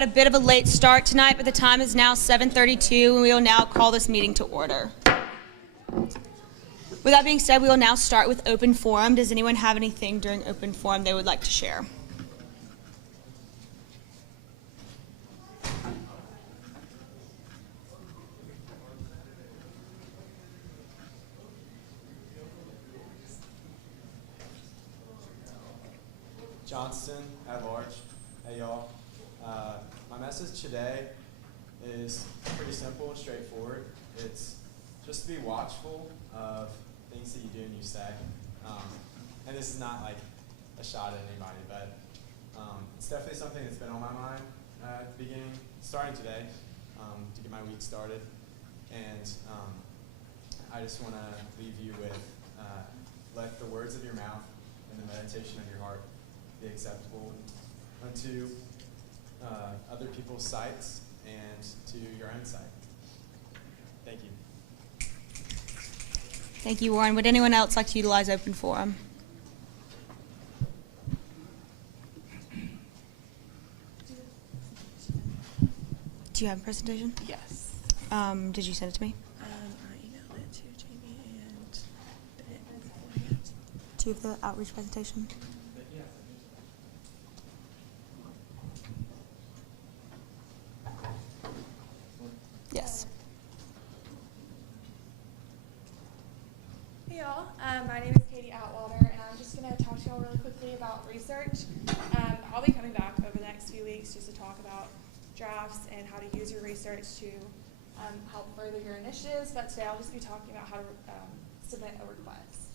A bit of a late start tonight, but the time is now 7:32, and we will now call this meeting to order. With that being said, we will now start with open forum. Does anyone have anything during open forum they would like to share? Johnston at large. Hey y'all. My message today is pretty simple and straightforward. It's just to be watchful of things that you do and you say. And this is not like a shot at anybody, but it's definitely something that's been on my mind at the beginning, starting today, to get my week started. And I just want to leave you with let the words of your mouth and the meditation of your heart be acceptable unto other people's sights and to your own sight. Thank you. Thank you, Warren. Would anyone else like to utilize open forum? Do you have a presentation? Yes. Did you send it to me? I emailed it to Jamie and Two of the outreach presentation? Yes. Hey y'all, my name is Katie Atwater, and I'm just going to talk to y'all really quickly about research. I'll be coming back over the next few weeks just to talk about drafts and how to use your research to help further your initiatives, but today I'll just be talking about how to submit a request.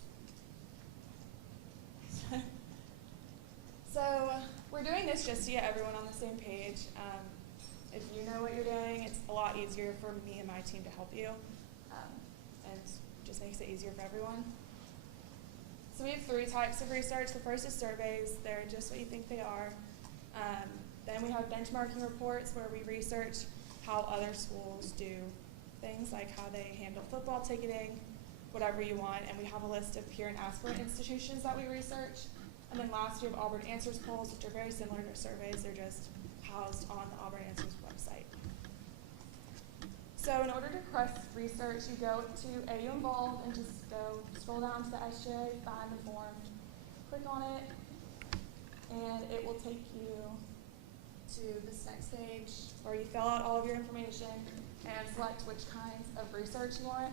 So we're doing this just to get everyone on the same page. If you know what you're doing, it's a lot easier for me and my team to help you, and just makes it easier for everyone. So we have 3 types of research. The first is surveys. They're just what you think they are. Then we have benchmarking reports where we research how other schools do things like how they handle football ticketing, whatever you want, and we have a list of peer and aspirant institutions that we research. And then last, we have Auburn Answers polls, which are very similar to surveys. They're just housed on the Auburn Answers website. So in order to request research, you go to AU Involved and just scroll down to the SGA, find the form, click on it, and it will take you to this next page where you fill out all of your information and select which kinds of research you want.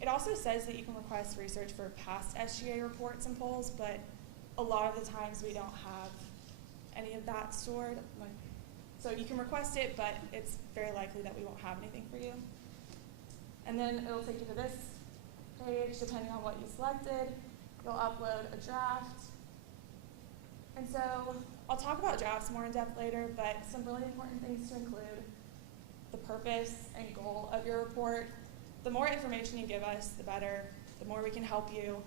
It also says that you can request research for past SGA reports and polls, but a lot of the times we don't have any of that stored. So you can request it, but it's very likely that we won't have anything for you. And then it'll take you to this page, depending on what you selected. You'll upload a draft. And so I'll talk about drafts more in depth later, but some really important things to include: the purpose and goal of your report. The more information you give us, the better. The more we can help you.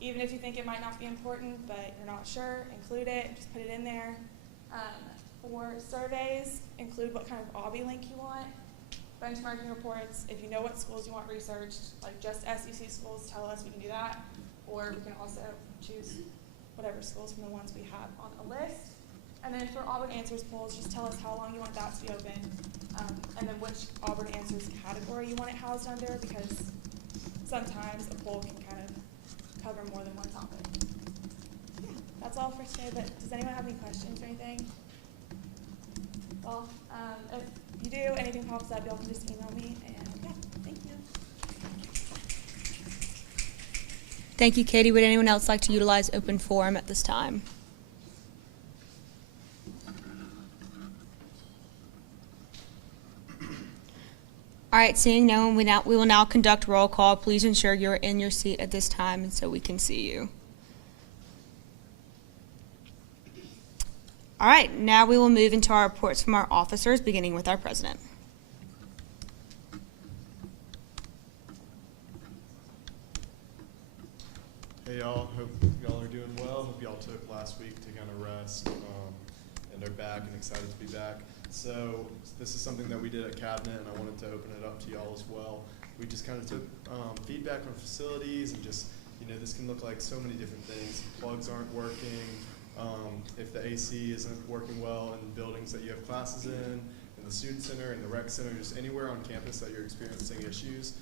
Even if you think it might not be important, but you're not sure, include it, just put it in there. For surveys, include what kind of OBBY link you want. Benchmarking reports, if you know what schools you want researched, like just SEC schools, tell us, we can do that. Or we can also choose whatever schools from the ones we have on a list. And then for Auburn Answers polls, just tell us how long you want that to be open, and then which Auburn Answers category you want it housed under, because sometimes a poll can kind of cover more than one topic. Yeah, that's all for today, but does anyone have any questions or anything? Well, if you do, anything pops up, y'all can just email me, and yeah, thank you. Thank you, Katie. Would anyone else like to utilize open forum at this time? All right, seeing no one, we will now conduct roll call. Please ensure you're in your seat at this time and so we can see you. All right, now we will move into our reports from our officers, beginning with our president. Hey y'all, hope y'all are doing well. Hope y'all took last week to kind of rest and are back and excited to be back. So this is something that we did at Cabinet, and I wanted to open it up to y'all as well. We just kind of took feedback on facilities, and just, this can look like so many different things. Plugs aren't working, If the AC isn't working well in buildings that you have classes in the student center, in the rec center, just anywhere on campus that you're experiencing issues,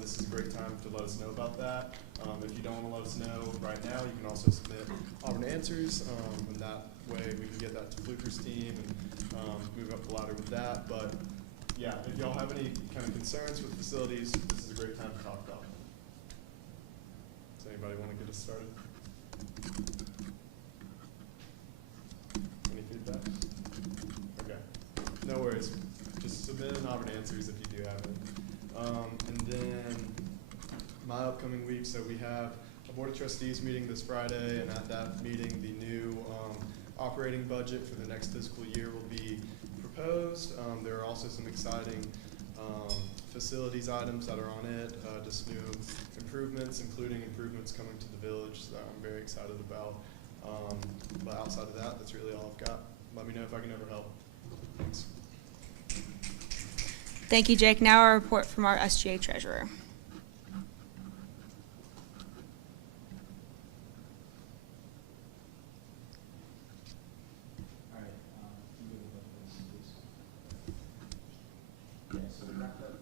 this is a great time to let us know about that. If you don't want to let us know right now, you can also submit Auburn answers, and that way we can get that to Fluker's team and move up the ladder with that. But yeah, if y'all have any kind of concerns with facilities, this is a great time to talk about them. Does anybody want to get us started? Any feedback? Okay, no worries. Just submit an Auburn answers if you do have it. And then my upcoming week, so we have a Board of Trustees meeting this Friday, and at that meeting the new operating budget for the next fiscal year will be proposed. There are also some exciting facilities items that are on it, just new improvements, including improvements coming to the village that I'm very excited about. But outside of that, that's really all I've got. Let me know if I can ever help. Thanks. Thank you, Jake. Now a report from our SGA treasurer. So we wrapped up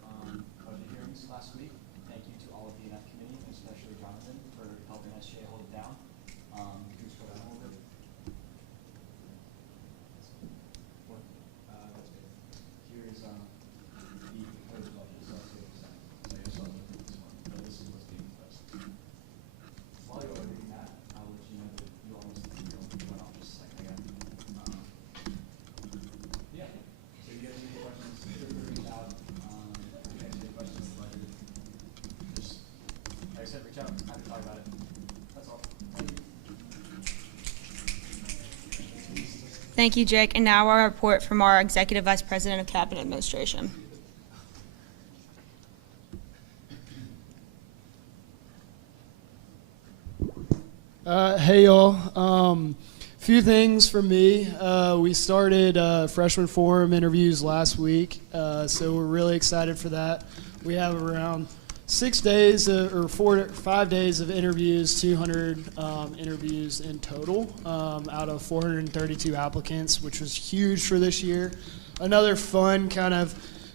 budget hearings last week. Thank you to all of the NF committee, especially Jonathan, for helping SGA hold it down. Can you scroll down a little bit? That's good. Here is the proposed budget. So that's good. So you're still looking at this one, but this is what's being proposed. While you're reading that, I'll let you know that you almost went off just a second ago. Yeah. So you guys have any questions? Reach out. Answer any questions later. Just, like I said, reach out. I can talk about it. That's all. Thank you. Thank you, Jake. And now our report from our Executive Vice President of Cabinet Administration. Hey y'all. Few things from me. We started freshman forum interviews last week, so we're really excited for that. We have around 6 days or 5 days of interviews, 200 interviews in total out of 432 applicants, which was huge for this year. Another fun kind of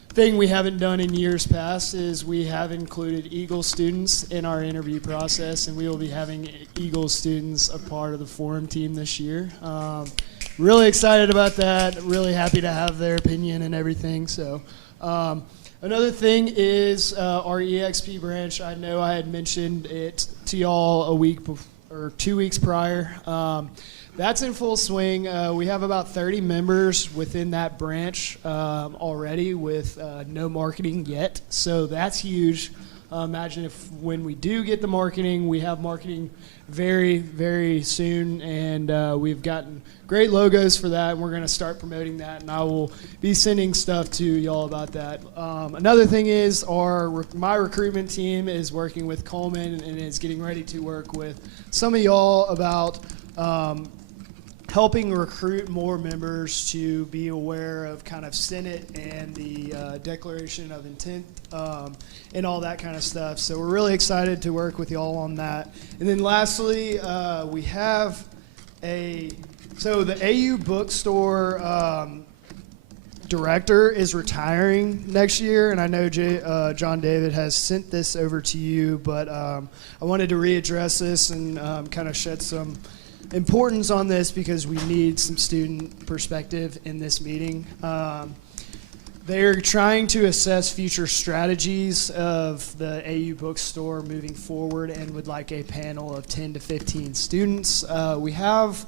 thing we haven't done in years past is we have included Eagle students in our interview process, and we will be having Eagle students a part of the forum team this year. Really excited about that. Really happy to have their opinion and everything. So another thing is our EXP branch. I know I had mentioned it to y'all a week or 2 weeks prior. That's in full swing. We have about 30 members within that branch already with no marketing yet. So that's huge. Imagine if when we do get the marketing, we have marketing very, very soon. And we've gotten great logos for that. And we're going to start promoting that. And I will be sending stuff to y'all about that. Another thing is my recruitment team is working with Coleman and is getting ready to work with some of y'all about helping recruit more members to be aware of kind of Senate and the Declaration of Intent and all that kind of stuff. So we're really excited to work with y'all on that. And then lastly, we have so the AU bookstore director is retiring next year, and I know John David has sent this over to you, but I wanted to readdress this and kind of shed some importance on this because we need some student perspective in this meeting. They're trying to assess future strategies of the AU bookstore moving forward and would like a panel of 10 to 15 students. We have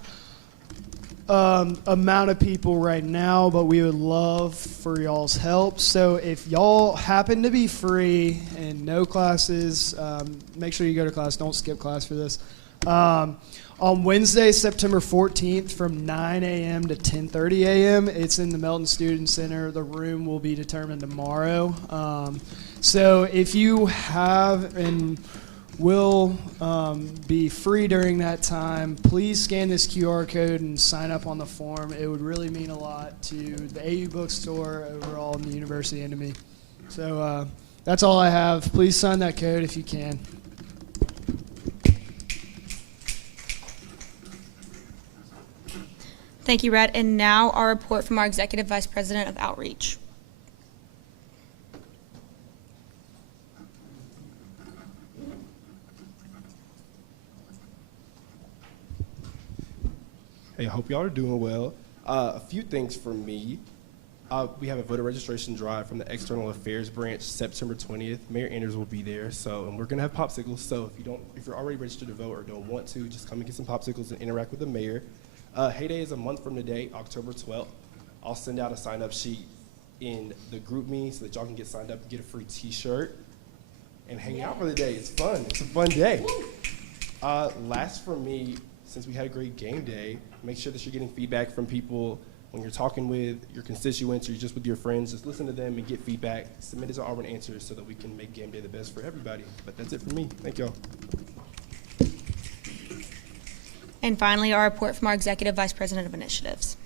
amount of people right now, but we would love for y'all's help. So if y'all happen to be free and no classes, make sure you go to class. Don't skip class for this. On Wednesday, September 14th from 9 a.m. to 10:30 a.m., it's in the Melton Student Center. The room will be determined tomorrow. So if you have and will be free during that time, please scan this QR code and sign up on the form. It would really mean a lot to the AU bookstore overall in the university and to me. So that's all I have. Please sign that code if you can. Thank you, Rhett. And now our report from our Executive Vice President of Outreach. Hey, I hope y'all are doing well. A few things from me. We have a voter registration drive from the External Affairs Branch September 20th. Mayor Anders will be there, and we're gonna have popsicles. So if you're already registered to vote or don't want to, just come and get some popsicles and interact with the mayor. Hay Day is a month from today, October 12th. I'll send out a sign-up sheet in the group me so that y'all can get signed up and get a free T-shirt and hang out for the day. It's fun. It's a fun day. Last for me, since we had a great game day, make sure that you're getting feedback from people when you're talking with your constituents or you're just with your friends. Just listen to them and get feedback. Submit it to Auburn Answers so that we can make game day the best for everybody. But that's it for me. Thank y'all. And finally, our report from our Executive Vice President of Initiatives.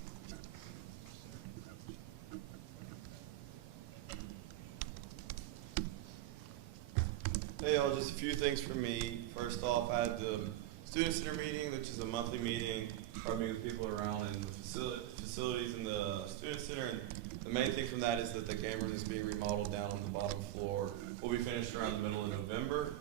Hey y'all, just a few things from me. First off, I had the Student Center meeting, which is a monthly meeting where I meet with people around in the facilities in the Student Center. And the main thing from that is that the game room is being remodeled down on the bottom floor. We'll be finished around the middle of November.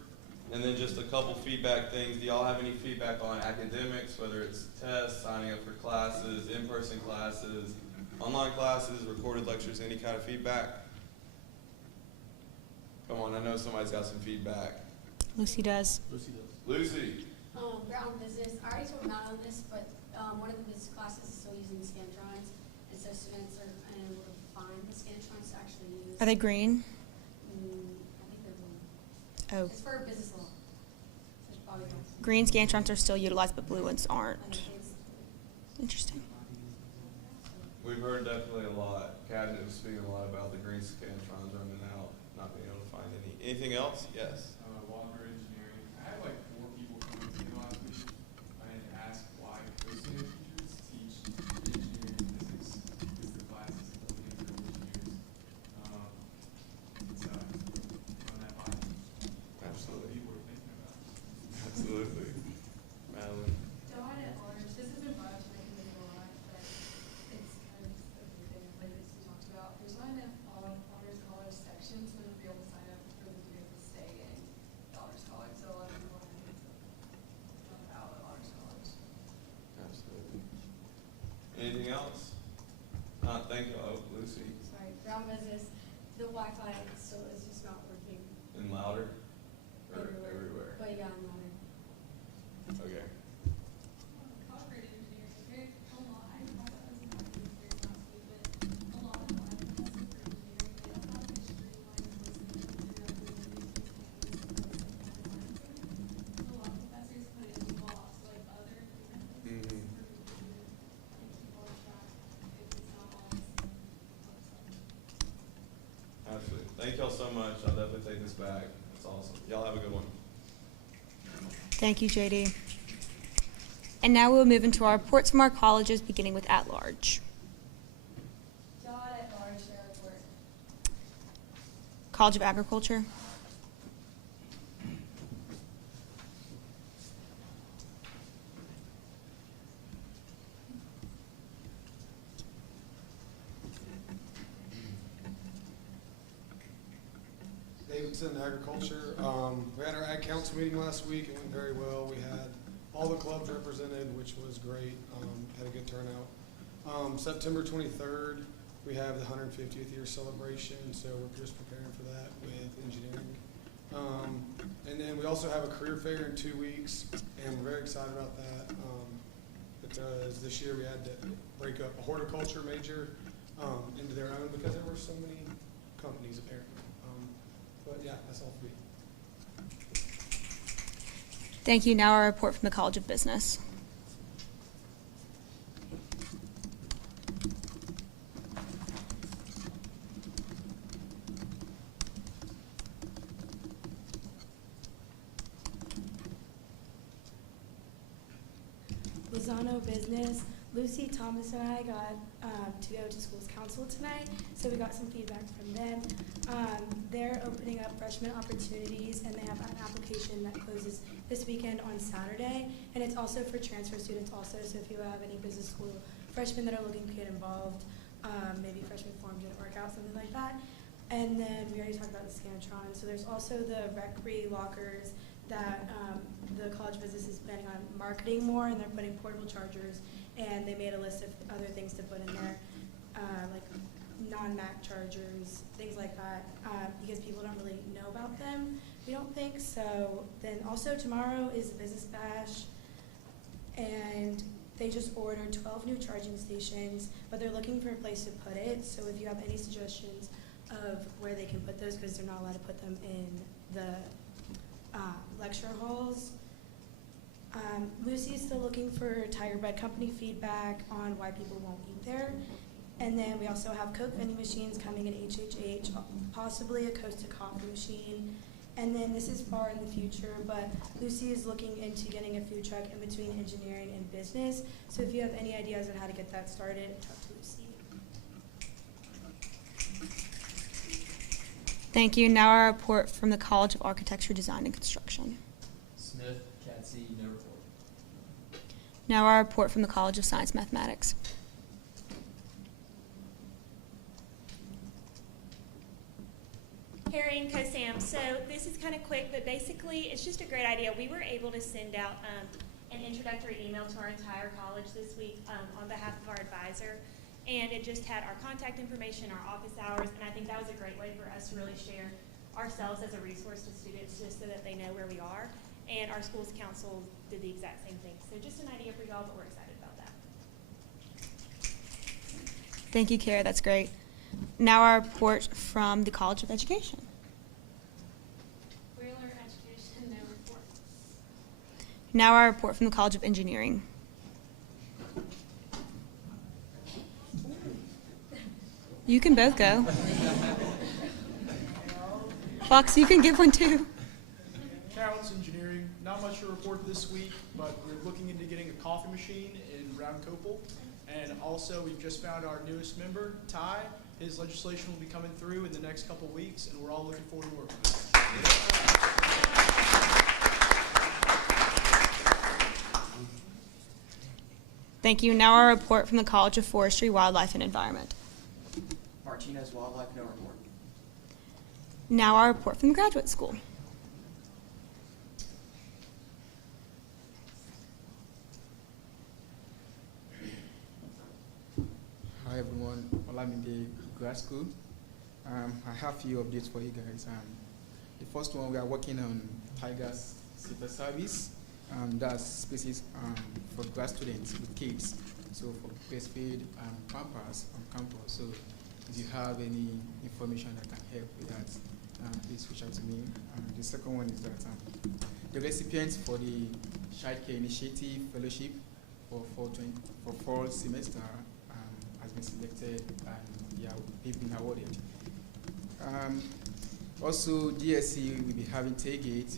And then just a couple feedback things. Do y'all have any feedback on academics, whether it's tests, signing up for classes, in-person classes, online classes, recorded lectures, any kind of feedback? Come on, I know somebody's got some feedback. Lucy does. Lucy. Ground business. I already told Matt on this, but one of the business classes is still using Scantrons, and so students are unable to find the Scantrons to actually use. Are they green? I think they're blue. Oh. It's for business law. So it's probably not. Green Scantrons are still utilized, but blue ones And aren't. the kids- Interesting. We've heard definitely a lot. Cabinet was speaking a lot about the green scantrons running out, not being able to find any. Anything else? Yes. Water engineering. I had like 4 people come to me last week and ask why co-student teachers teach engineering and physics because the classes are only for engineers. So run that by. Absolutely. People are thinking about it. Absolutely. Madeline. Dawn at large, this has been brought up to my committee a lot, but it's kind of just a new thing lately we talked about. There's not enough honors college sections for them to be able to sign up for them to be able to stay in honors college. So a lot of people have to jump out of honors college. Absolutely. Anything else? Thank you. Oh, Lucy. Sorry, ground business. The Wi-Fi still is just not working And louder? Or everywhere? But yeah, I'm not. Okay. Concrete engineering, very a lot. I brought that as an argument here last week, but a lot of my classes for engineering, they don't have a streamlined system. They're not doing a lot of professors put it in blocks like other methods for engineering and keep on track if it's not on. Absolutely. Thank y'all so much. I'll definitely take this back. That's awesome. Y'all have a good one. Thank you, JD. And now we'll move into our reports from our colleges, beginning with at-large. Dawn at large, their report. College of Agriculture. Davidson Agriculture. We had our Ag Council meeting last week. It went very well. We had all the clubs represented, which was great. Had a good turnout. September 23rd, we have the 150th year celebration, so we're just preparing for that with engineering. And then we also have a career fair in 2 weeks, and we're very excited about that because this year we had to break up a horticulture major into their own because there were so many companies apparently. But yeah, that's all for me. Thank you. Now our report from the College of Business. Lozano Business. Lucy, Thomas, and I got to go to schools council tonight, so we got some feedback from them. They're opening up freshman opportunities, and they have an application that closes this weekend on Saturday, and it's also for transfer students also, so if you have any business school freshmen that are looking to get involved. Maybe freshman form didn't work out, something like that. And then we already talked about the Scantron. So there's also the Rec-Re lockers that the College of Business is planning on marketing more, and they're putting portable chargers, and they made a list of other things to put in there, like non-Mac chargers, things like that, because people don't really know about them, we don't think. So then also tomorrow is the Business Bash, and they just ordered 12 new charging stations, but they're looking for a place to put it. So if you have any suggestions of where they can put those, because they're not allowed to put them in the lecture halls. Lucy is still looking for Tiger Bread Company feedback on why people won't eat there. And then we also have Coke vending machines coming in HHH, possibly a Costa coffee machine. And then this is far in the future, but Lucy is looking into getting a food truck in between engineering and business. So if you have any ideas on how to get that started, talk to Lucy. Thank you. Now our report from the College of Architecture, Design, and Construction. Smith, Catsey, no report. Now our report from the College of Science, Mathematics. Harry and Co-Sam. So this is kind of quick, but basically it's just a great idea. We were able to send out an introductory email to our entire college this week on behalf of our advisor. And it just had our contact information, our office hours, and I think that was a great way for us to really share ourselves as a resource to students just so that they know where we are. And our school's council did the exact same thing. So just an idea for y'all, but we're excited about that. Thank you, Kara. That's great. Now our report from the College of Education. Wheeler Education, no report. Now our report from the College of Engineering. You can both go. Fox, you can give one too. Carroll's Engineering, not much to report this week, but we're looking into getting a coffee machine in Round Copel. And also, we've just found our newest member, Ty. His legislation will be coming through in the next couple weeks, and we're all looking forward to working with him. Thank you. Now our report from the College of Forestry, Wildlife, and Environment. Martinez Wildlife, no report. Now our report from the Graduate School. Hi everyone, Olamide Grad School. I have a few updates for you guys. The first one, we are working on Tiger's Super Service. That's spaces for grad students with kids. So for breastfeed and pampers on campus. So if you have any information that can help with that, please reach out to me. The second one is that the recipients for the Child Care Initiative Fellowship for fall semester has been selected, and yeah, they've been awarded. Also, DSC will be having tailgate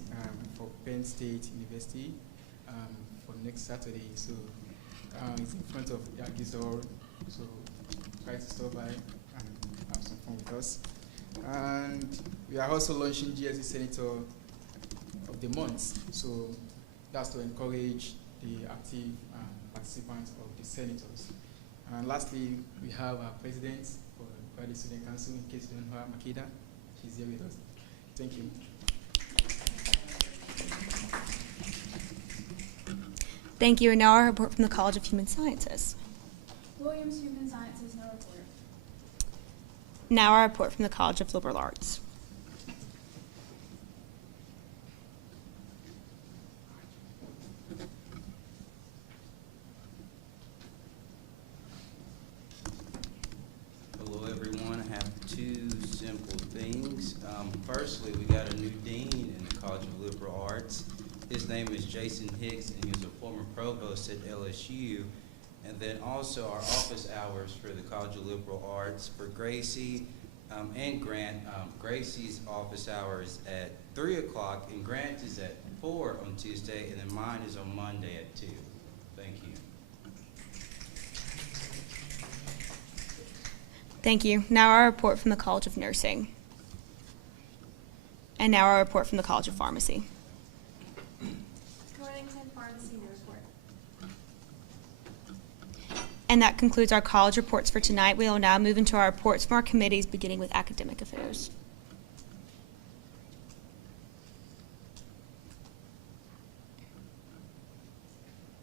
for Penn State University for next Saturday. So it's in front of Yakizor. So try to stop by and have some fun with us. And we are also launching GSC Senator of the Month. So that's to encourage the active participants of the senators. And lastly, we have our president for the Student Council, in case you don't know her, Makeda. She's here with us. Thank you. Thank you. And now our report from the College of Human Sciences. Williams Human Sciences, no report. Now our report from the College of Liberal Arts. Hello everyone, I have two simple things. Firstly, we got a new dean in the College of Liberal Arts. His name is Jason Hicks, and he was a former provost at LSU. And then also our office hours for the College of Liberal Arts for Gracie and Grant. Gracie's office hours at 3 o'clock, and Grant is at 4 on Tuesday, and then mine is on Monday at 2. Thank you. Thank you. Now our report from the College of Nursing. And now our report from the College of Pharmacy. Cornington Pharmacy, no report. And that concludes our college reports for tonight. We will now move into our reports from our committees, beginning with academic affairs.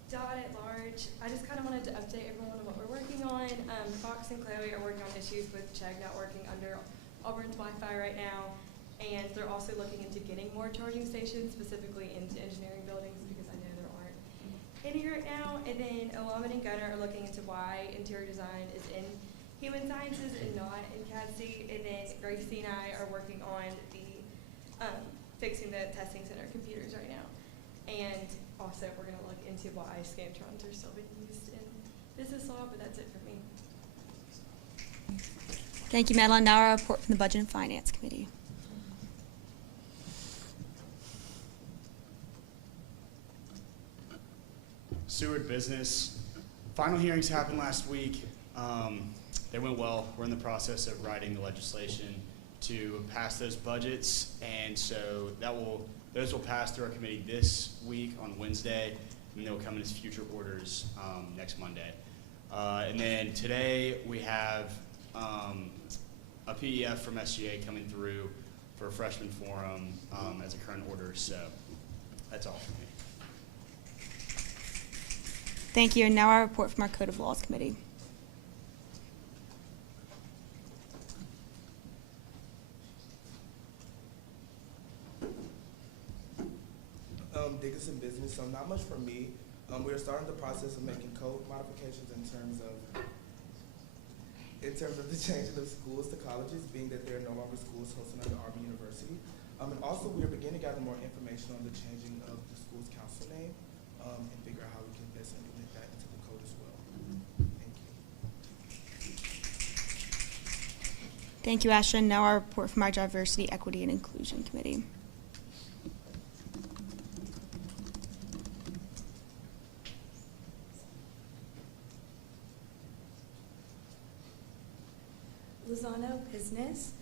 Dot at large, I just kind of wanted to update everyone on what we're working on. Fox and Chloe are working on issues with Chegg not working under Auburn's Wi-Fi right now, and they're also looking into getting more charging stations, specifically into engineering buildings, because I know there aren't any right now. And then Owen and Gunnar are looking into why interior design is in human sciences and not in CAD/C. And then Gracie and I are working on the fixing the testing center computers right now. And also, we're going to look into why Scantrons are still being used in business law, but that's it for me. Thank you, Madeline. Now our report from the Budget and Finance Committee. Seward Business. Final hearings happened last week. They went well. We're in the process of writing the legislation to pass those budgets, and so those will pass through our committee this week on Wednesday, and they'll come in as future orders next Monday. And then today we have a PDF from SGA coming through for a freshman forum as a current order. So that's all for me. Thank you. And now our report from our Code of Laws Committee. Dickinson Business, so not much for me. We are starting the process of making code modifications in terms of the changing of schools to colleges, being that there are no longer schools hosted under Auburn University. And also we are beginning to gather more information on the changing of the school's council name and figure out how we can best implement that into the code as well. Thank you. Thank you, Ashton. Now our report from our Diversity, Equity, and Inclusion Committee. Lozano Business.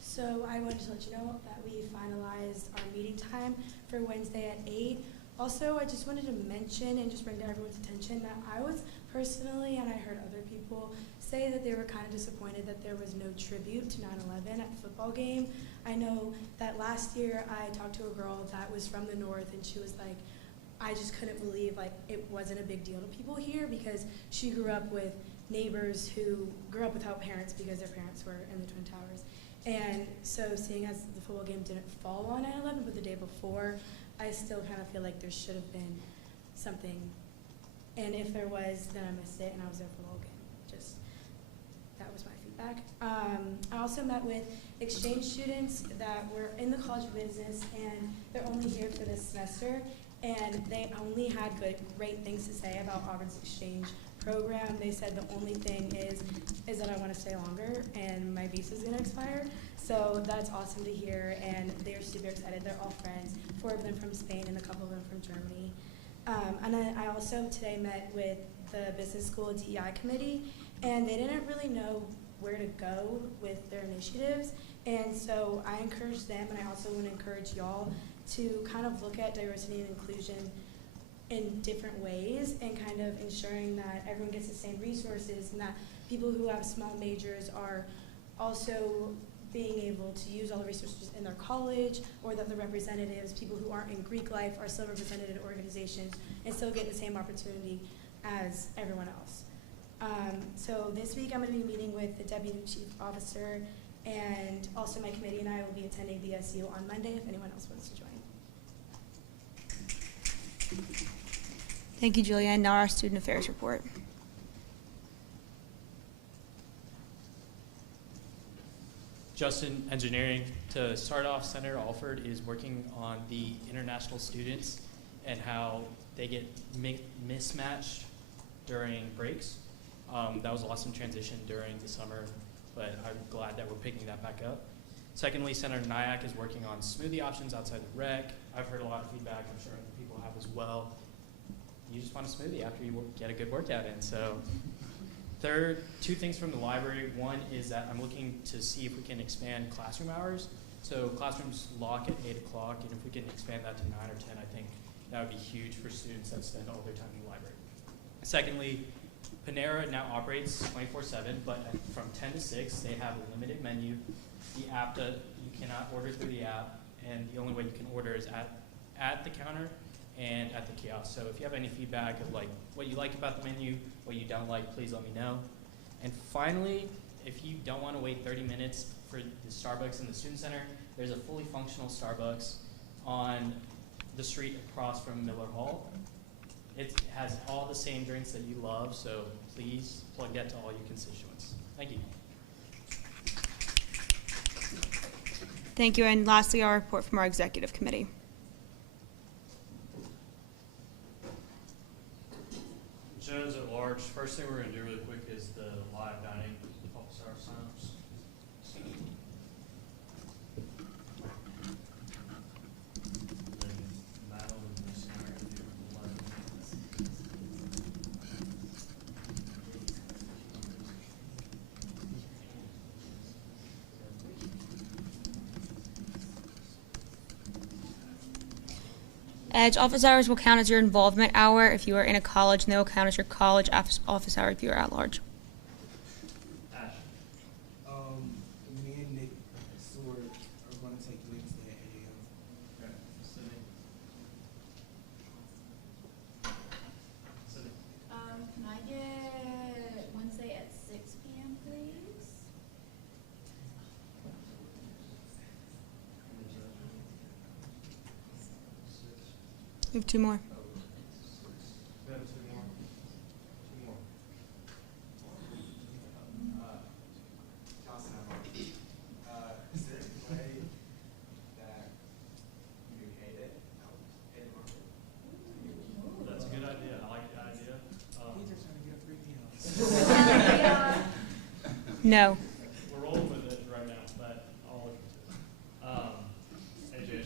So I wanted to let you know that we finalized our meeting time for Wednesday at 8. Also, I just wanted to mention and just bring to everyone's attention that I was personally, and I heard other people say that they were kind of disappointed that there was no tribute to 9/11 at the football game. I know that last year I talked to a girl that was from the north, and she was like, I just couldn't believe like it wasn't a big deal to people here, because she grew up with neighbors who grew up without parents because their parents were in the Twin Towers. And so seeing as the football game didn't fall on 9/11 but the day before, I still kind of feel like there should have been something. And if there was, then I missed it and I was there for the whole game. Just, that was my feedback. I also met with exchange students that were in the College of Business, and they're only here for this semester, and they only had great things to say about Auburn's exchange program. They said the only thing is that I want to stay longer and my visa is going to expire. So that's awesome to hear, and they're super excited. They're all friends, 4 of them from Spain and a couple of them from Germany. And then I also today met with the business school DEI committee, and they didn't really know where to go with their initiatives. And so I encouraged them, and I also want to encourage y'all to kind of look at diversity and inclusion in different ways, and kind of ensuring that everyone gets the same resources, and that people who have small majors are also being able to use all the resources in their college, or that the representatives, people who aren't in Greek life, are still represented in organizations and still get the same opportunity as everyone else. So this week I'm going to be meeting with the Deputy Chief Officer, and also my committee and I will be attending the SU on Monday if anyone else wants to join. Thank you, Julianne. Now our Student Affairs report. Justin Engineering. To start off, Senator Alford is working on the international students and how they get mismatched during breaks. That was a awesome transition during the summer, but I'm glad that we're picking that back up. Secondly, Senator Nyack is working on smoothie options outside the rec. I've heard a lot of feedback, I'm sure other people have as well. You just want a smoothie after you get a good workout in. So third, 2 things from the library. One is that I'm looking to see if we can expand classroom hours. So classrooms lock at 8 o'clock, and if we can expand that to 9 or 10, I think that would be huge for students that spend all their time in the library. Secondly, Panera now operates 24/7, but from 10 to 6, they have a limited menu. The app that you cannot order through the app, and the only way you can order is at the counter and at the kiosk. So if you have any feedback of like what you like about the menu, what you don't like, please let me know. And finally, if you don't want to wait 30 minutes for the Starbucks in the Student Center, there's a fully functional Starbucks on the street across from Miller Hall. It has all the same drinks that you love, so please plug that to all your constituents. Thank you. Thank you. And lastly, our report from our executive committee. Jones at large. First thing we're going to do really quick is the live dining office hour signups. Edge office hours will count as your involvement hour if you are in a college, and they will count as your college office hour if you are at large. Me and Nick Seward are going to take Wednesday at 8 a.m. Can I get Wednesday at 6 p.m., please? We have two more. We have two more. Johnson, is there a way that you hate it? Hate it market? That's a good idea. I like the idea. He's just trying to get a free meal. No. We're rolling with it right now, but I'll look into it. AJ,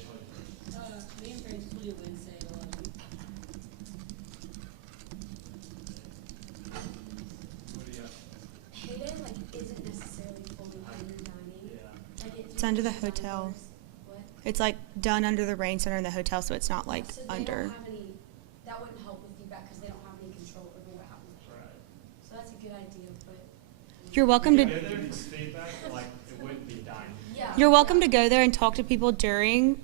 I'll let you first. Me and friends will do Wednesday at 11. What do you got? Hayden, like, isn't necessarily fully dinner dining. Yeah. Like, It's under the hotel. What? It's like done under the rain center in the hotel, so it's not like So they under. don't have any, that wouldn't help with feedback because they don't have any control over what happens. Right. So that's a good idea, but. You're welcome to. Go there and feedback, like it wouldn't be dining. Yeah. You're welcome to go there and talk to people during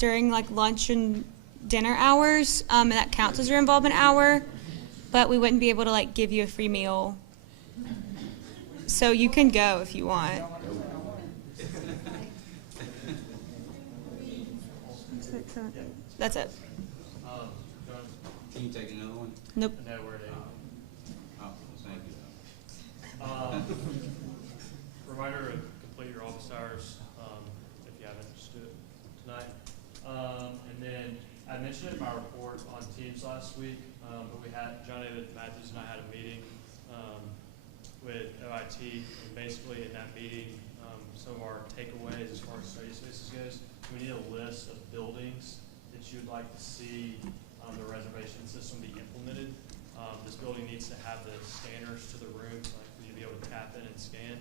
like lunch and dinner hours, and that counts as your involvement hour. But we wouldn't be able to like give you a free meal. So you can go if you want. That's it. John, Can you take another one? Nope. no, we're at 8. Oh, thank you. Reminder to complete your office hours if you haven't, just do it tonight. And then I mentioned it in my report on Teams last week, but we had, John David Matthews and I had a meeting with OIT, and basically in that meeting, some of our takeaways as far as study spaces goes, we need a list of buildings that you would like to see the reservation system be implemented. This building needs to have the scanners to the rooms, like for you to be able to tap in and scan.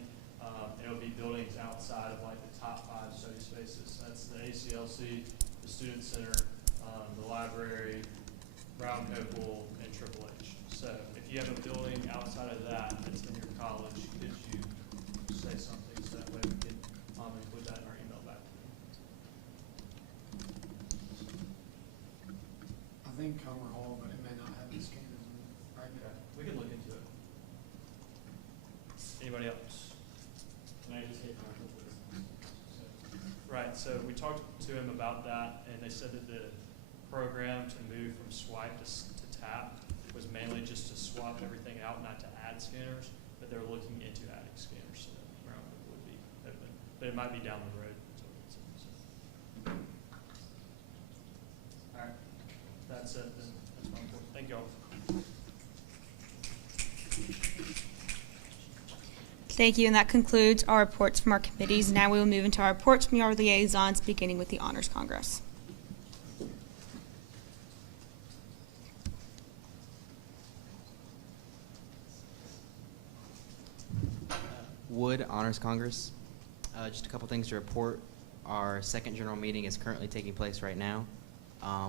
It'll be buildings outside of like the top 5 study spaces. That's the ACLC, the Student Center, the library, Brown Copel, and Triple H. So if you have a building outside of that that's in your college, could you say something so that way we can include that in our email back to you? I think Comer Hall, but it may not have the scanners right now. We can look into it. Anybody else? Can I just hit my Right, so we talked to him about that, and they said that the program to move from swipe to tap was mainly just to swap everything out, not to add scanners, but they're looking into adding scanners so that Brown would be open. But it might be down the road. All right, that's it then. That's my report. Thank you all. Thank you, and that concludes our reports from our committees. Now we will move into our reports from our liaisons, beginning with the Honors Congress. Wood Honors Congress. Just a couple things to report. Our second general meeting is currently taking place right now.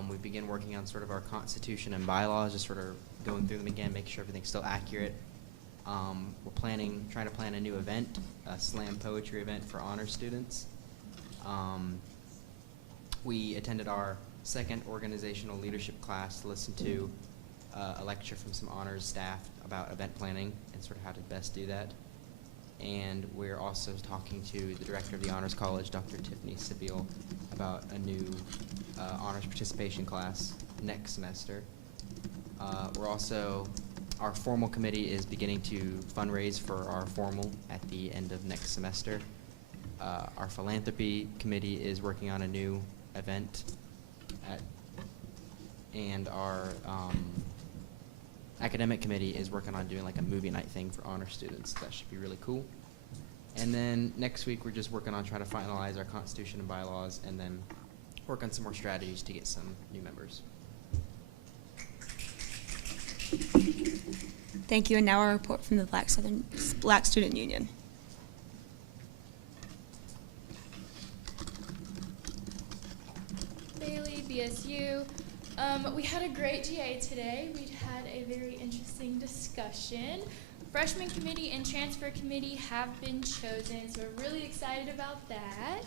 We begin working on sort of our constitution and bylaws, just sort of going through them again, making sure everything's still accurate. We're trying to plan a new event, a slam poetry event for honors students. We attended our second organizational leadership class to listen to a lecture from some honors staff about event planning and sort of how to best do that. And we're also talking to the director of the Honors College, Dr. Tiffany Sibiel, about a new honors participation class next semester. Our formal committee is beginning to fundraise for our formal at the end of next semester. Our philanthropy committee is working on a new event, and our academic committee is working on doing like a movie night thing for honor students. That should be really cool. And then next week we're just working on trying to finalize our constitution and bylaws, and then work on some more strategies to get some new members. Thank you. And now a report from the Black Student Union. Bailey, BSU. We had a great GA today. We had a very interesting discussion. Freshman committee and transfer committee have been chosen, so we're really excited about that.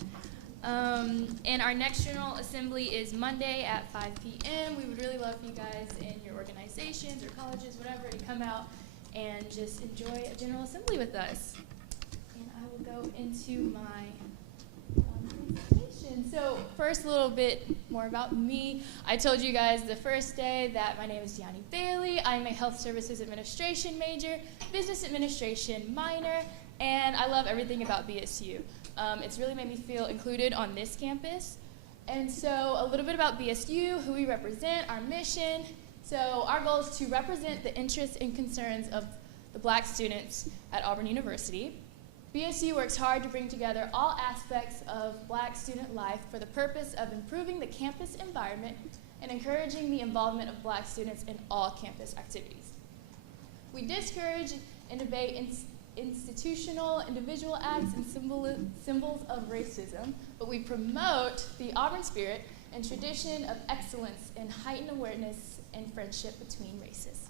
And our next General Assembly is Monday at 5 p.m. We would really love for you guys in your organizations or colleges, whatever, to come out and just enjoy a General Assembly with us. And I will go into my presentation. So first, a little bit more about me. I told you guys the first day that my name is Deani Bailey. I'm a Health Services Administration major, Business Administration minor, and I love everything about BSU. It's really made me feel included on this campus. And so a little bit about BSU, who we represent, our mission. So our goal is to represent the interests and concerns of the Black students at Auburn University. BSU works hard to bring together all aspects of Black student life for the purpose of improving the campus environment and encouraging the involvement of Black students in all campus activities. We discourage and debate institutional, individual acts and symbols of racism, but we promote the Auburn spirit and tradition of excellence and heightened awareness and friendship between races.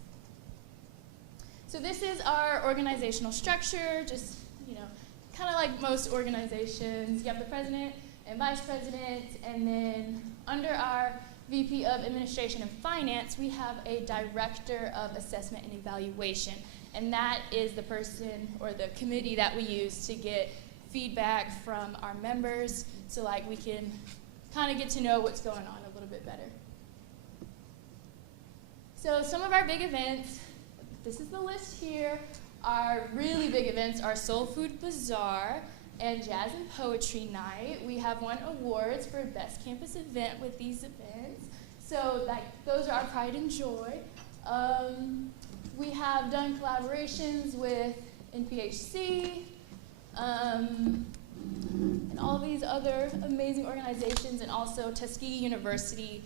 So this is our organizational structure, just, kind of like most organizations. You have the president and vice president, and then under our VP of Administration and Finance, we have a director of assessment and evaluation. And that is the person or the committee that we use to get feedback from our members, so like we can kind of get to know what's going on a little bit better. So some of our big events, this is the list here. Our really big events are Soul Food Bazaar and Jazz and Poetry Night. We have won awards for Best Campus Event with these events. So those are our pride and joy. We have done collaborations with NPHC and all these other amazing organizations, and also Tuskegee University.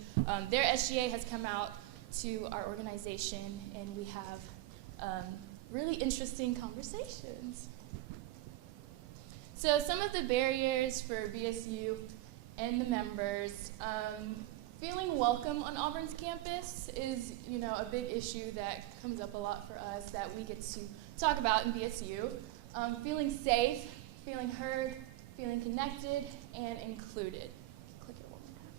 Their SGA has come out to our organization, and we have really interesting conversations. So some of the barriers for BSU and the members, feeling welcome on Auburn's campus is, a big issue that comes up a lot for us that we get to talk about in BSU. Feeling safe, feeling heard, feeling connected, and included. Click it one more time.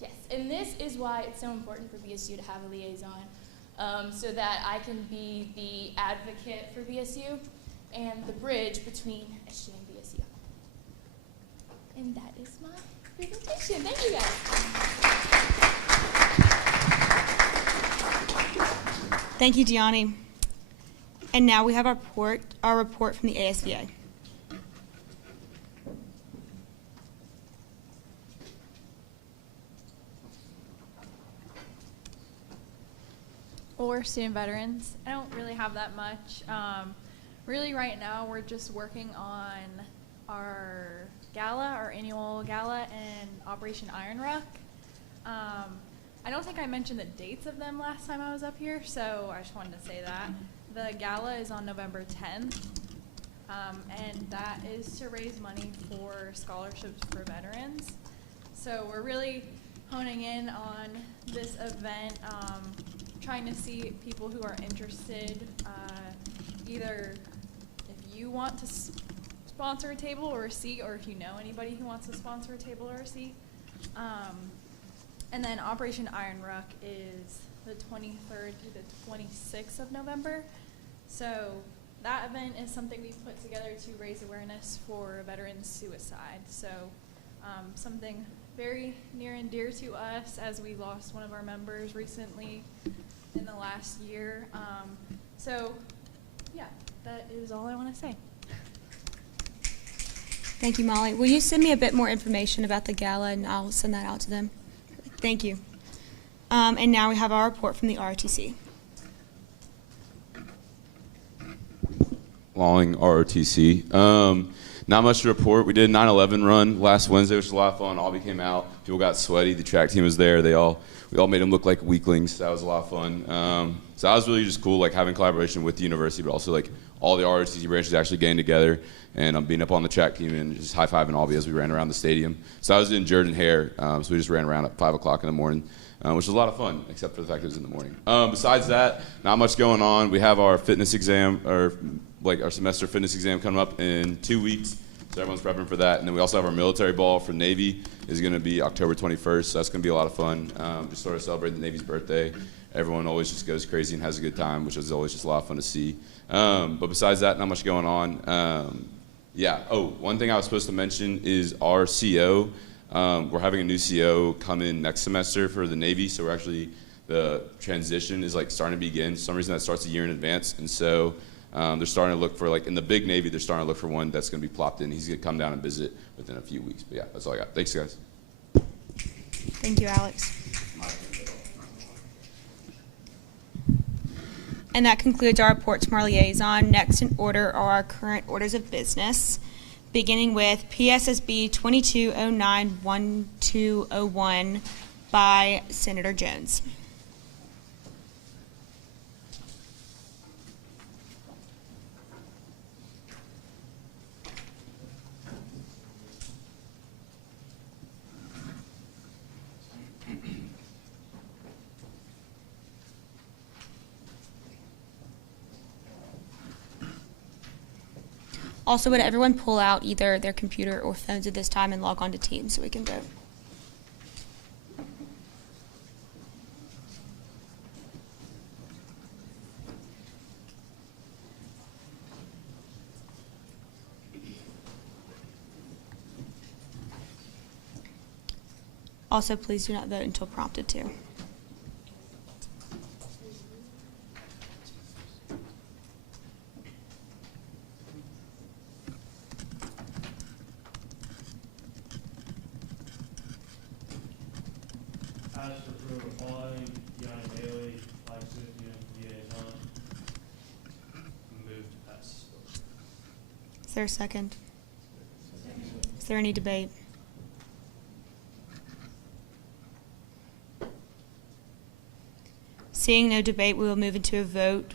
Yes, and this is why it's so important for BSU to have a liaison, so that I can be the advocate for BSU and the bridge between SGA and BSU. And that is my presentation. Thank you guys. Thank you, Deani. And now we have our report from the ASVA. Well, we're student veterans. I don't really have that much. Really right now we're just working on our gala, our annual gala, and Operation Iron Ruck. I don't think I mentioned the dates of them last time I was up here, so I just wanted to say that. The gala is on November 10th, and that is to raise money for scholarships for veterans. So we're really honing in on this event, trying to see people who are interested, either if you want to sponsor a table or a seat, or if you know anybody who wants to sponsor a table or a seat. And then Operation Iron Ruck is the 23rd through the 26th of November. So that event is something we've put together to raise awareness for veterans suicide. So something very near and dear to us, as we lost one of our members recently in the last year. So yeah, that is all I want to say. Thank you, Molly. Will you send me a bit more information about the gala, and I'll send that out to them? Thank you. And now we have our report from the ROTC. Following ROTC. Not much to report. We did a 9/11 run last Wednesday, which was a lot of fun. Albie came out. People got sweaty. The track team was there. We all made them look like weaklings. That was a lot of fun. So that was really just cool, like having collaboration with the university, but also like all the ROTC branches actually getting together and being up on the track team and just high-fiving Albie as we ran around the stadium. So I was in Jordan Hare, so we just ran around at 5 o'clock in the morning, which was a lot of fun, except for the fact it was in the morning. Besides that, not much going on. We have our fitness exam, or like our semester fitness exam coming up in 2 weeks. So everyone's prepping for that. And then we also have our military ball for Navy is going to be October 21st. So that's going to be a lot of fun. Just sort of celebrate the Navy's birthday. Everyone always just goes crazy and has a good time, which is always just a lot of fun to see. But besides that, not much going on. Yeah. Oh, one thing I was supposed to mention is our CO. We're having a new CO come in next semester for the Navy. So we're actually, the transition is like starting to begin. For some reason that starts a year in advance. And so they're starting to look for, like in the big Navy, they're starting to look for one that's going to be plopped in. He's going to come down and visit within a few weeks. But yeah, that's all I got. Thanks, guys. Thank you, Alex. And that concludes our reports from our liaison. Next in order are our current orders of business, beginning with PSSB 2209-1201 by Senator Jones. Also, would everyone pull out either their computer or phones at this time and log on to Teams so we can vote? Also, please do not vote until prompted to. Ask for approval of following Yanni Bailey, Flag Recipient, Liaison. Move to pass. Is there a second? Is there any debate? Seeing no debate, we will move into a vote.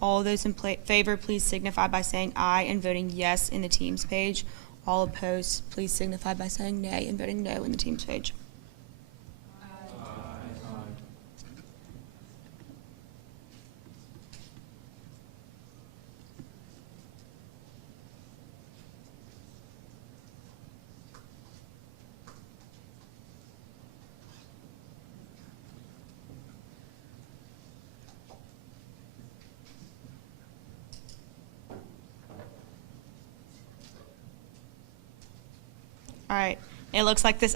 All those in favor, please signify by saying aye and voting yes in the Teams page. All opposed, please signify by saying nay and voting no in the Teams page. All right. It looks like the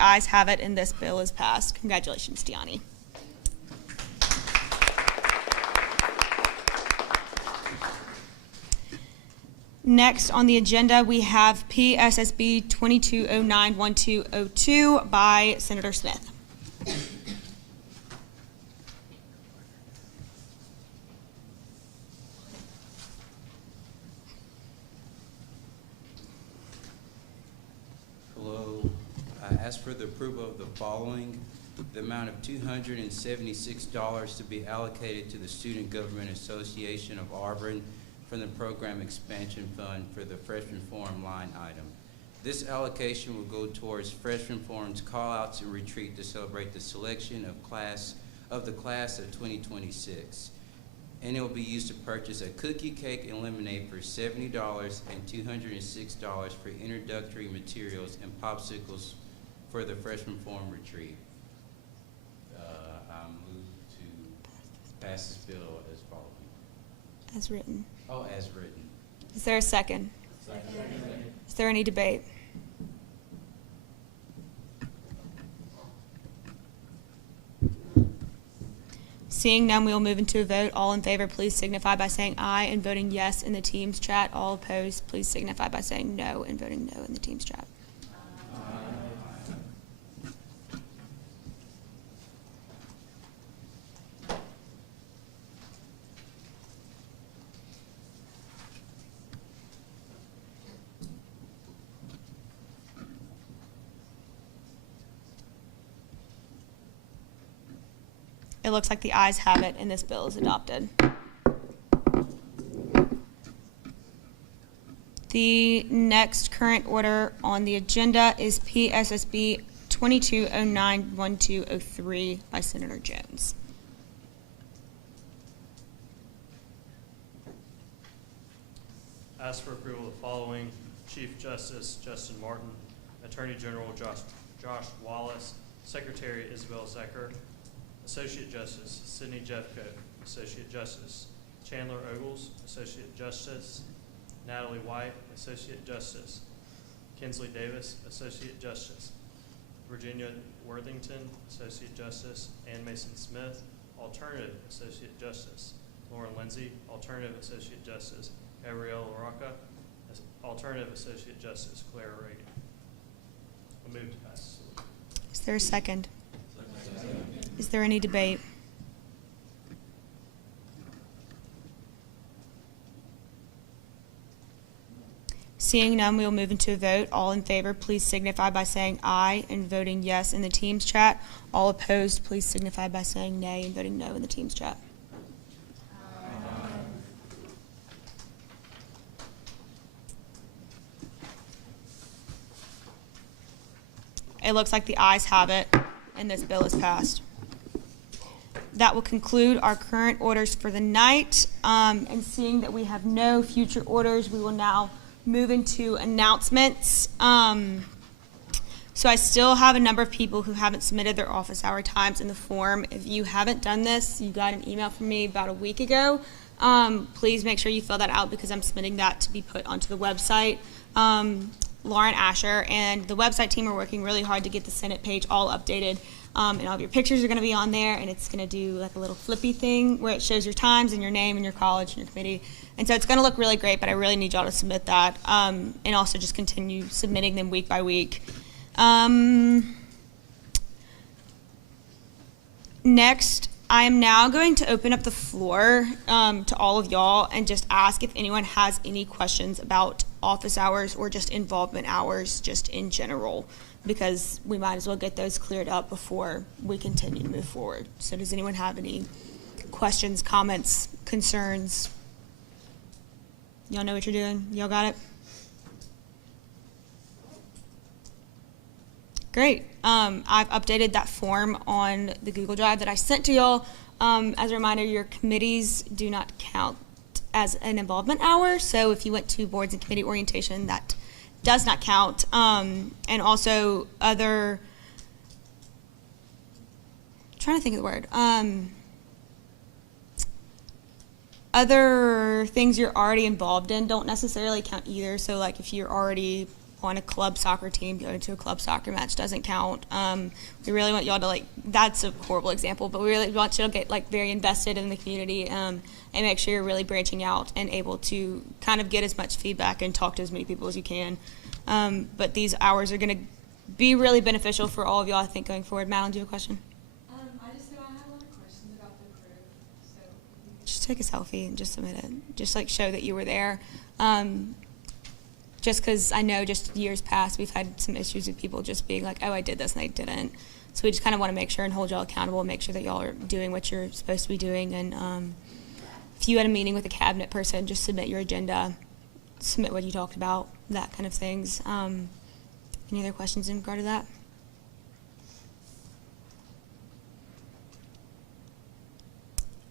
ayes have it, and this bill is passed. Congratulations, Diani. Next on the agenda, we have PSSB 2209-1202 by Senator Smith. Ask for the approval of the following: the amount of $276 to be allocated to the Student Government Association of Auburn from the Program Expansion Fund for the Freshman Forum line item. This allocation will go towards Freshman Forum's call-outs and retreat to celebrate the selection of class of the class of 2026. And it will be used to purchase a cookie, cake, and lemonade for $70 and $206 for introductory materials and popsicles for the freshman forum retreat. I move to pass this bill as following. As written. Oh, as written. Is there a second? Second. Is there any debate? Seeing none, we will move into a vote. All in favor, please signify by saying aye and voting yes in the Teams chat. All opposed, please signify by saying no and voting no in the Teams chat. It looks like the ayes have it, and this bill is adopted. The next current order on the agenda is PSSB 2209-1203 by Senator Jones. Ask for approval of the following: Chief Justice Justin Martin, Attorney General Josh Wallace, Secretary Isabel Zecker, Associate Justice Sidney Jeffcoat, Associate Justice Chandler Ogles, Associate Justice Natalie White, Associate Justice Kinsley Davis, Associate Justice Virginia Worthington, Associate Justice Ann Mason Smith, Alternative Associate Justice Lauren Lindsay, Alternative Associate Justice Gabrielle LaRocca, Alternative Associate Justice Clara Reagan. I move to pass. Is there a second? Is there any debate? Seeing none, we will move into a vote. All in favor, please signify by saying aye and voting yes in the Teams chat. All opposed, please signify by saying nay and voting no in the Teams chat. It looks like the ayes have it, and this bill is passed. That will conclude our current orders for the night. And seeing that we have no future orders, we will now move into announcements. So I still have a number of people who haven't submitted their office hour times in the form. If you haven't done this, you got an email from me about a week ago. Please make sure you fill that out because I'm submitting that to be put onto the website. Lauren Asher and the website team are working really hard to get the Senate page all updated. And all of your pictures are going to be on there, and it's going to do like a little flippy thing where it shows your times and your name and your college and your committee. And so it's going to look really great, but I really need y'all to submit that, and also just continue submitting them week by week. Next, I am now going to open up the floor to all of y'all and just ask if anyone has any questions about office hours or just involvement hours just in general, because we might as well get those cleared up before we continue to move forward. So does anyone have any questions, comments, concerns? Y'all know what you're doing? Y'all got it? Great. I've updated that form on the Google Drive that I sent to y'all. As a reminder, your committees do not count as an involvement hour. So if you went to boards and committee orientation, that does not count. And also other, trying to think of the word, other things you're already involved in don't necessarily count either. So like if you're already on a club soccer team, going to a club soccer match doesn't count. We really want y'all to that's a horrible example, but we really want you to get very invested in the community and make sure you're really branching out and able to kind of get as much feedback and talk to as many people as you can. But these hours are going to be really beneficial for all of y'all, I think, going forward. Madeline, do you have a question? I just know I have a lot of questions about the crew, so. Just take a selfie and just submit it. Just show that you were there. Just because I know just years past we've had some issues with people just being like, oh, I did this and I didn't. So we just kind of want to make sure and hold y'all accountable and make sure that y'all are doing what you're supposed to be doing. And if you had a meeting with a cabinet person, just submit your agenda, submit what you talked about, that kind of things. Any other questions in regard to that?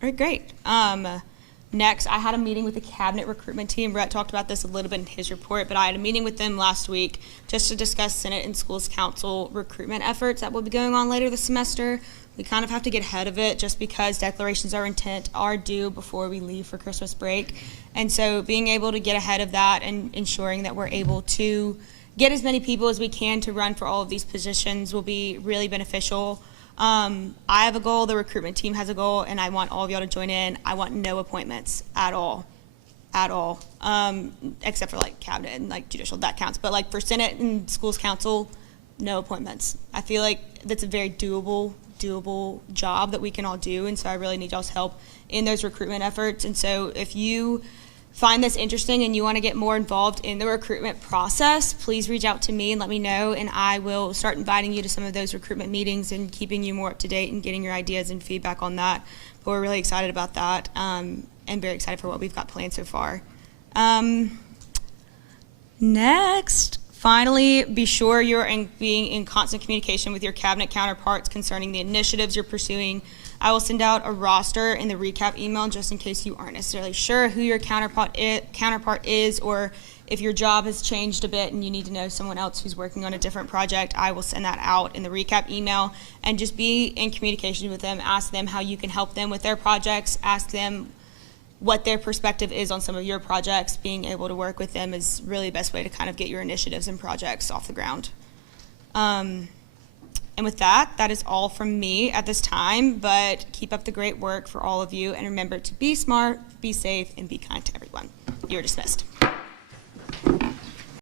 right, great. Next, I had a meeting with the cabinet recruitment team. Brett talked about this a little bit in his report, but I had a meeting with them last week just to discuss Senate and Schools Council recruitment efforts that will be going on later this semester. We kind of have to get ahead of it just because declarations of intent are due before we leave for Christmas break. And so being able to get ahead of that and ensuring that we're able to get as many people as we can to run for all of these positions will be really beneficial. I have a goal, the recruitment team has a goal, and I want all of y'all to join in. I want no appointments at all, except for like cabinet and like judicial, that counts. But like for Senate and Schools Council, no appointments. I feel like that's a very doable job that we can all do, and so I really need y'all's help in those recruitment efforts. And so if you find this interesting and you want to get more involved in the recruitment process, please reach out to me and let me know, and I will start inviting you to some of those recruitment meetings and keeping you more up to date and getting your ideas and feedback on that. But we're really excited about that, and very excited for what we've got planned so far. Next, finally, be sure you're being in constant communication with your cabinet counterparts concerning the initiatives you're pursuing. I will send out a roster in the recap email just in case you aren't necessarily sure who your counterpart is, or if your job has changed a bit and you need to know someone else who's working on a different project. I will send that out in the recap email, and just be in communication with them. Ask them how you can help them with their projects. Ask them what their perspective is on some of your projects. Being able to work with them is really the best way to kind of get your initiatives and projects off the ground. And with that, that is all from me at this time, but keep up the great work for all of you, and remember to be smart, be safe, and be kind to everyone. You're dismissed.